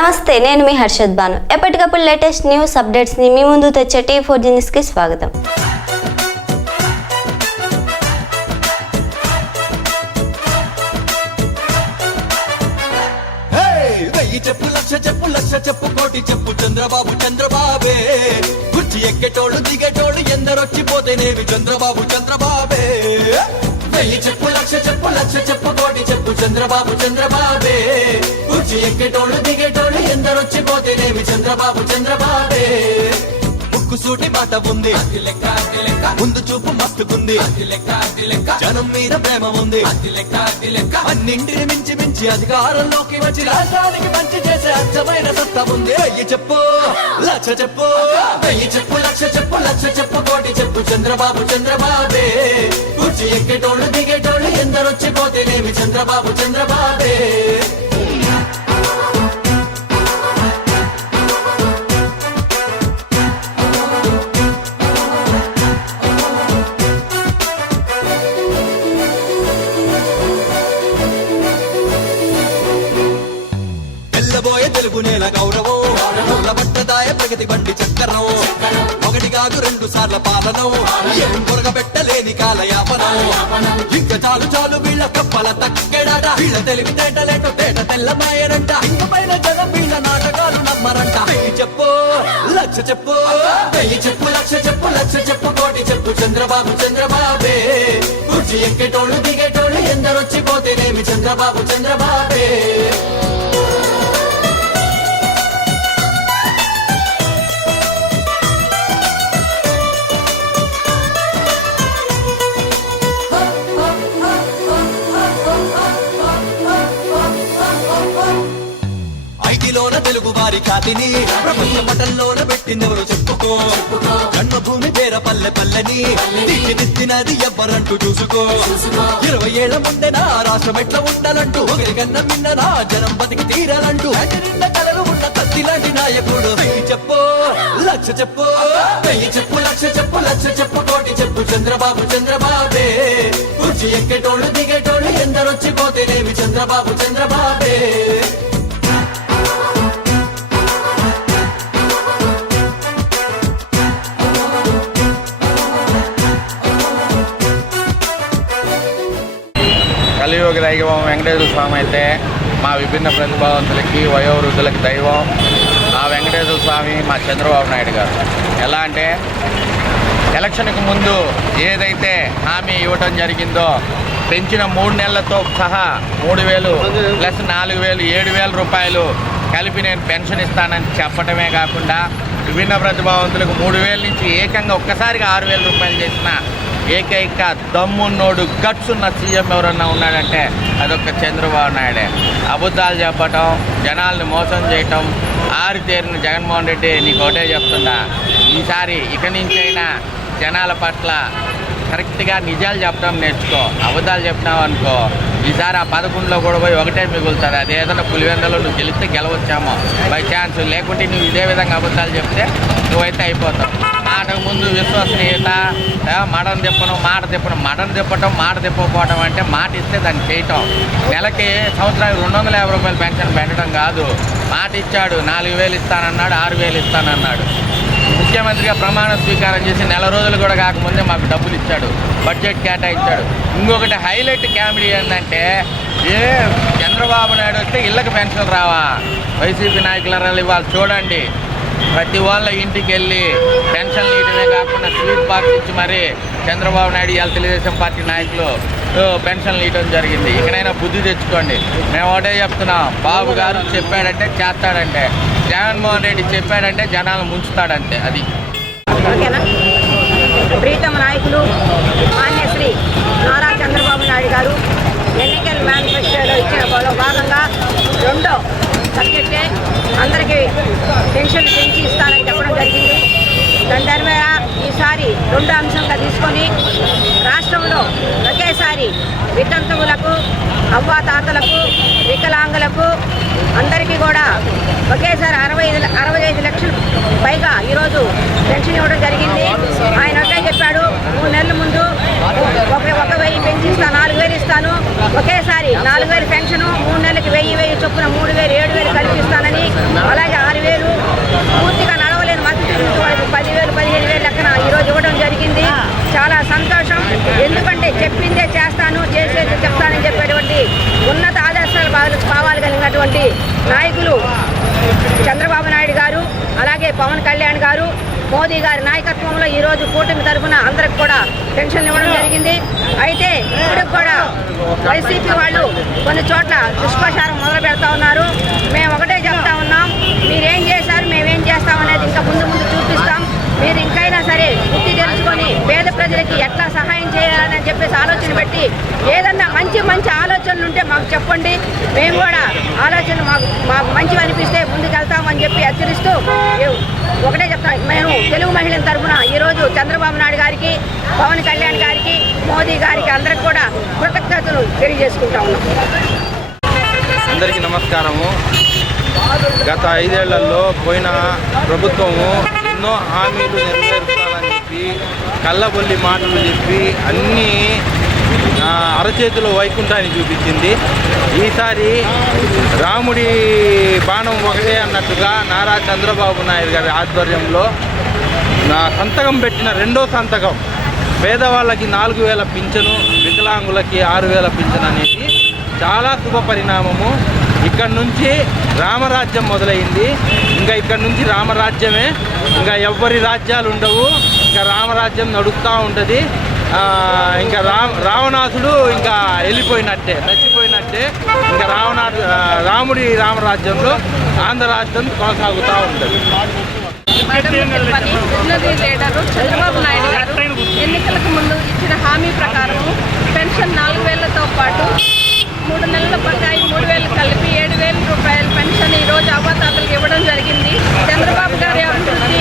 నమస్తే నేను మీ హర్షద్ బాను. ఎప్పటికప్పుడు లేటెస్ట్ న్యూస్ అప్డేట్స్ని మీ ముందు తెచ్చే టీ ఫోర్ న్యూస్కి స్వాగతం. చెప్పు లక్ష చెప్పు లక్ష చెప్పు కోటి చెప్పు చంద్రబాబు చంద్రబాబే. కుర్చీ ఎక్కేటోళ్ళు దిగేటోళ్ళు ఎందరొచ్చిపోతేనేమి చంద్రబాబు చంద్రబాబే. వెయ్యి చెప్పు లక్ష చెప్పు లక్ష చెప్పు కోటి చెప్పు చంద్రబాబు చంద్రబాబే. కుర్చీ ఎక్కేటోళ్ళు దిగేటోళ్ళు ఎందరొచ్చిపోతేనేమి చంద్రబాబు చంద్రబాబే. ముక్కు సూటి మాట ఉంది. ముందు చూపు మస్తుకుంది జనం మీద ప్రేమ ఉంది. అన్నింటిని మించి మించి అధికారంలోకి వచ్చి రాష్ట్రానికి మంచి చేసే అచ్చమైన సత్తా ఉంది. వెయ్యి చెప్పు లక్ష చెప్పు. వెయ్యి చెప్పు లక్ష చెప్పు లక్ష చెప్పు కోటి చెప్పు. చంద్రబాబు చంద్రబాబే. కుర్చీ ఎక్కేటోళ్ళు దిగేటోళ్ళు ఎందరొచ్చిపోతేనేమి చంద్రబాబు చంద్రబాబే. బండి ఒకటి కాదు రెండు సార్ల పాలనం. ఏం పొరగబెట్టలేని కాలయాపనం. ఇంకా చాలు చాలు వీళ్ళ కప్పల తక్కెడట. వీళ్ళ తెలివితేటలేటో తేట తెల్లమాయనంట ఇంక పైన జనం వీళ్ళ నాటకాలు నమ్మరంట. పెళ్ళి చెప్పు లక్ష చెప్పు. పెళ్ళి చెప్పు లక్ష చెప్పు లక్ష చెప్పు కోటి చెప్పు. చంద్రబాబు చంద్రబాబే. కుర్చీ ఎక్కేటోళ్ళు దిగేటోళ్ళు ఎందరొచ్చిపోతేనేమి చంద్రబాబు చంద్రబాబే. ఐటీలోన తెలుగు వారి ఖ్యాతిని ప్రపంచ పటంలోన పెట్టినెవరు చెప్పుకో. జన్మభూమి పేర పల్లె పల్లెని తీర్చిదిద్దినది ఎవ్వరంటూ చూసుకో. ఇరవై ఏళ్ళ ముందే నా రాష్ట్రం ఎట్లా ఉండాలంటూ ఒకరికన్నా మిన్ననా జనం బతికి తీరాలంటూ నిన్న కలలు ఉన్న కత్తి లాంటి నాయకుడు వెయ్యి చెప్పు లక్ష చెప్పు వెయ్యి చెప్పు లక్ష చెప్పు లక్ష చెప్పు కోటి చెప్పు చంద్రబాబు చంద్రబాబే. కుర్చీ ఎక్కేటోళ్ళు దిగేటోళ్ళు ఎందరొచ్చిపోతేనేమి చంద్రబాబు చంద్రబాబే. స్వామి అయితే మా విభిన్న ప్రతిభావంతులకి వయోవృద్ధులకి దైవం. ఆ వెంకటేశ్వర స్వామి మా చంద్రబాబు నాయుడు గారు. ఎలా అంటే ఎలక్షన్కి ముందు ఏదైతే హామీ ఇవ్వటం జరిగిందో పెంచిన మూడు నెలలతో సహా మూడు వేలు ప్లస్ నాలుగు వేలు ఏడు వేల రూపాయలు కలిపి నేను పెన్షన్ ఇస్తానని చెప్పటమే కాకుండా విభిన్న ప్రతిభావంతులకు మూడు వేల నుంచి ఏకంగా ఒక్కసారిగా ఆరు వేల రూపాయలు చేసిన ఏకైక దమ్మున్నోడు గట్స్ ఉన్న సీఎం ఎవరన్నా ఉన్నాడంటే అదొక చంద్రబాబు నాయుడే. అబద్ధాలు చెప్పటం జనాల్ని మోసం చేయటం ఆరితేరిన జగన్మోహన్ రెడ్డి నీకు ఒకటే చెప్తుందా ఈసారి ఇక నుంచైనా జనాల పట్ల కరెక్ట్గా నిజాలు చెప్పడం నేర్చుకో అబద్ధాలు చెప్పినావు అనుకో ఈసారి ఆ పదకొండులో కూడా పోయి ఒకటే మిగులుతుంది అది ఏదైనా పులివెందలో నువ్వు గెలిస్తే గెలవచ్చామో బై ఛాన్స్ లేకుంటే నువ్వు ఇదే విధంగా అబద్ధాలు చెప్తే నువ్వైతే అయిపోతావు. మాటకు ముందు విశ్వసనీయత మడం తిప్పడం మాట తిప్పడం మడం తిప్పటం మాట తిప్పకపోవడం అంటే మాట ఇస్తే దాన్ని చేయటం. నెలకి సంవత్సరానికి రెండు వందల యాభై రూపాయలు పెన్షన్ పెట్టడం కాదు. మాట ఇచ్చాడు నాలుగు వేలు ఇస్తానన్నాడు ఆరు వేలు ఇస్తానన్నాడు. ముఖ్యమంత్రిగా ప్రమాణ స్వీకారం చేసి నెల రోజులు కూడా కాకముందే మాకు డబ్బులు ఇచ్చాడు. బడ్జెట్ కేటాయించాడు. ఇంకొకటి హైలైట్ కామెడీ ఏంటంటే ఏ చంద్రబాబు నాయుడు వస్తే ఇళ్ళకి పెన్షన్ రావా? వైసీపీ నాయకులు ఇవాళ చూడండి ప్రతి వాళ్ళ ఇంటికి వెళ్ళి పెన్షన్లు ఇవ్వడమే కాకుండా స్వీట్ బాక్స్ ఇచ్చి మరి చంద్రబాబు నాయుడు ఇవాళ తెలుగుదేశం పార్టీ నాయకులు పెన్షన్లు ఇవ్వడం జరిగింది. ఇకనైనా బుద్ధి తెచ్చుకోండి. మేము ఒకటే చెప్తున్నాం బాబు గారు చెప్పాడంటే చేస్తాడంటే. జగన్మోహన్ రెడ్డి చెప్పాడంటే జనాలు ముంచుతాడంతే అది. ప్రీతమ నాయకులు మాన్యశ్రీ నారా చంద్రబాబు నాయుడు గారు ఎన్నికల మేనిఫెస్టోలో ఇచ్చిన భాగంగా రెండో సబ్జెక్టే అందరికీ పెన్షన్ పెంచి ఇస్తానని చెప్పడం జరిగింది. దాని తర్వాత ఈసారి రెండు అంశంగా తీసుకొని రాష్ట్రంలో వితంతువులకు అవ్వాతాతలకు వికలాంగులకు అందరికీ కూడా ఒకేసారి అరవై ఐదు అరవై ఐదు లక్షలు పైగా ఈరోజు పెన్షన్ ఇవ్వడం జరిగింది. ఆయన ఒకటే చెప్పాడు మూడు నెలల ముందు ఒక ఒక వెయ్యి పెంచి ఇస్తా నాలుగు వేలు ఇస్తాను ఒకేసారి నాలుగు వేలు పెన్షన్ మూడు నెలలకి వెయ్యి వెయ్యి చొప్పున మూడు వేలు ఏడు వేలు కల్పిస్తానని అలాగే ఆరు వేలు పూర్తిగా నడవలేని మధ్య తరగతి వాళ్ళకి పదివేలు పదిహేను వేలు లెక్కన ఈరోజు ఇవ్వడం జరిగింది చాలా సంతోషం. ఎందుకంటే చెప్పిందే చేస్తాను చేసేది చెప్తానని చెప్పేటువంటి ఉన్నత ఆదర్శాలు బాగా- భావాలు కలిగినటువంటి నాయకులు చంద్రబాబు నాయుడు గారు అలాగే పవన్ కళ్యాణ్ గారు మోదీ గారి నాయకత్వంలో ఈరోజు కూటమి తరఫున అందరికి కూడా పెన్షన్ ఇవ్వడం జరిగింది. అయితే ఇప్పటికి కూడా వైసీపీ వాళ్ళు కొన్ని చోట్ల దుష్ప్రచారం మొదలు పెడతా ఉన్నారు. మేము ఒకటే చెప్తా ఉన్నాం మీరేం చేశారు మేమేం చేస్తాం అనేది ఇంకా ముందు ముందు చూపిస్తాం. మీరు ఇంకైనా సరే ప్రజలకి ఎట్లా సహాయం చేయాలని చెప్పేసి ఆలోచన పెట్టి ఏదన్నా మంచి మంచి ఆలోచనలు ఉంటే మాకు చెప్పండి. మేము కూడా ఆలోచనలు మాకు మాకు మంచివి అనిపిస్తే ముందుకు వెళ్తామని చెప్పి హెచ్చరిస్తూ ఒకటే చెప్తాను మేము తెలుగు మహిళల తరఫున ఈరోజు చంద్రబాబు నాయుడు గారికి పవన్ కళ్యాణ్ గారికి మోదీ గారికి అందరికి కూడా కృతజ్ఞతలు తెలియజేసుకుంటా ఉన్నాం. అందరికీ నమస్కారము. గత ఐదేళ్ళలో పోయిన ప్రభుత్వము ఎన్నో హామీలు నెరవేర్చాలని కళ్ళబొల్లి మాటలు చెప్పి అన్నీ అరచేతిలో వైకుంఠాన్ని చూపించింది. ఈసారి రాముడి బాణం ఒకటే అన్నట్టుగా నారా చంద్రబాబు నాయుడు గారి ఆధ్వర్యంలో నా సంతకం పెట్టిన రెండో సంతకం. పేదవాళ్ళకి నాలుగు వేల పింఛను వికలాంగులకి ఆరు వేల పింఛను అనేది చాలా శుభ పరిణామము. ఇక్కడ నుంచి రామరాజ్యం మొదలైంది. ఇంకా ఇక్కడ నుంచి రామరాజ్యమే. ఇంకా ఎవ్వరి రాజ్యాలు ఉండవు. ఇంకా రామరాజ్యం నడుపుతూ ఉంటుంది. ఇంకా రా రావణాసుడు ఇంకా వెళ్ళిపోయినట్టే నచ్చిపోయినట్టే ఇంకా రావణా రాముడి రామరాజ్యంలో ఆంధ్ర రాజ్యం కొనసాగుతూ ఉంటుంది. చంద్రబాబు నాయుడు గారు. ఎన్నికలకు ముందు ఇచ్చిన హామీ ప్రకారం పెన్షన్ నాలుగు వేలతో పాటు మూడు నెలల బకాయి మూడు వేలు కలిపి ఏడు వేల రూపాయల పెన్షన్ ఈరోజు అవ్వాతాతలకు ఇవ్వడం జరిగింది. చంద్రబాబు గారి అభివృద్ధి